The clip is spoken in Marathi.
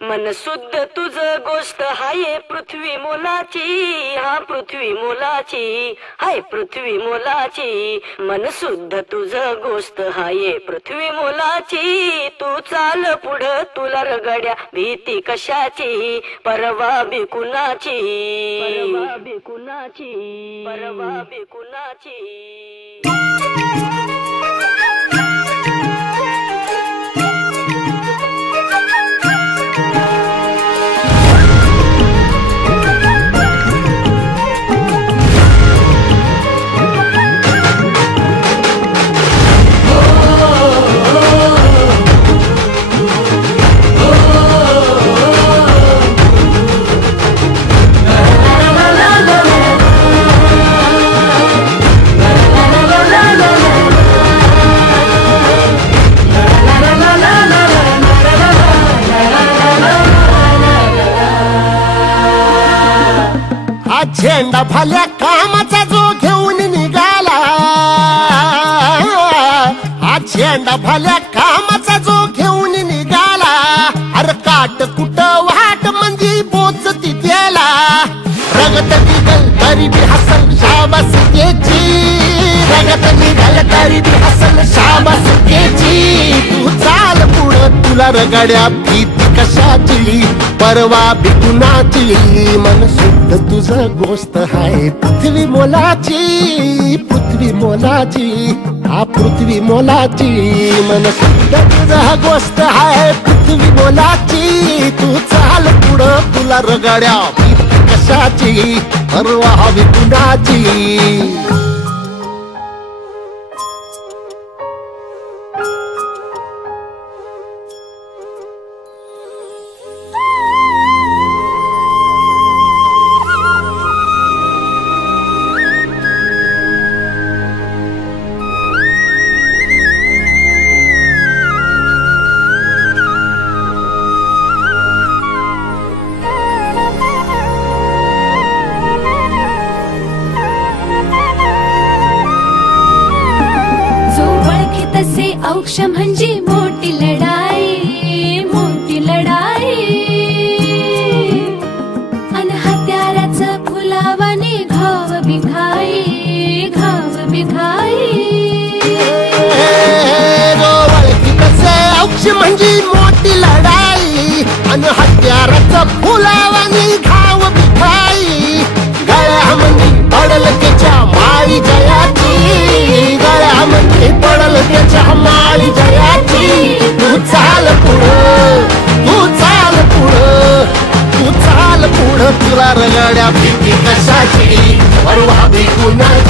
मन शुद्ध तुझ गोष्ट हाय पृथ्वी मोलाची, हा पृथ्वी मोलाची, हाय पृथ्वी मोलाची। मन शुद्ध तुझ गोष्ट हाय पृथ्वी मोलाची। तू चाल पुढं तुला रगड्या भीती कशाची, परवा बी कुणाची, परवा बी कुणाची, परवा बी कुणाची। झेंडा भल्या कामाचा जो घेऊन निघाला, हा झेंडा भल्या कामाचा जो घेऊन निघाला। अरे काट कुट वाट म्हणजे बोचती त्याला, रगत निघल तरी बी हसल शाबास त्याची, रगत निघल तरी बी हसल शाबास त्याची। तू चाल पुढं तुला रगड्या भीती कशाची, परवा बी कुणाची। मन शुद्ध तुझं गोष्ट हाय पृथ्वी मोलाची, पृथ्वी मोलाची, हा पृथ्वी मोलाची। मन शुद्ध तुझं गोष्ट हाय पृथ्वी मोलाची। तू चाल पुढं तुला रगड्या भीती कशाची, परवा बी कुणाची। औक्ष म्हणजे मोठी लढाई, मोठी लढाई। अन हत्याराचं फुलावाने घाव बिघाई, घाव बिघाई। औक्ष म्हणजे मोठी लढाई, अन हत्याराचं फुलावाने घाव बिघाई। गळ्यामध्ये पडल त्याच्या माळी जयाची, गळ्यामध्ये पडल त्याच्या माळी जयाची। तू चाल पुढं, तू चाल पुढं, तू चाल पुढं तुला रगड्या भीती कशाची, परवा बी कुणाची।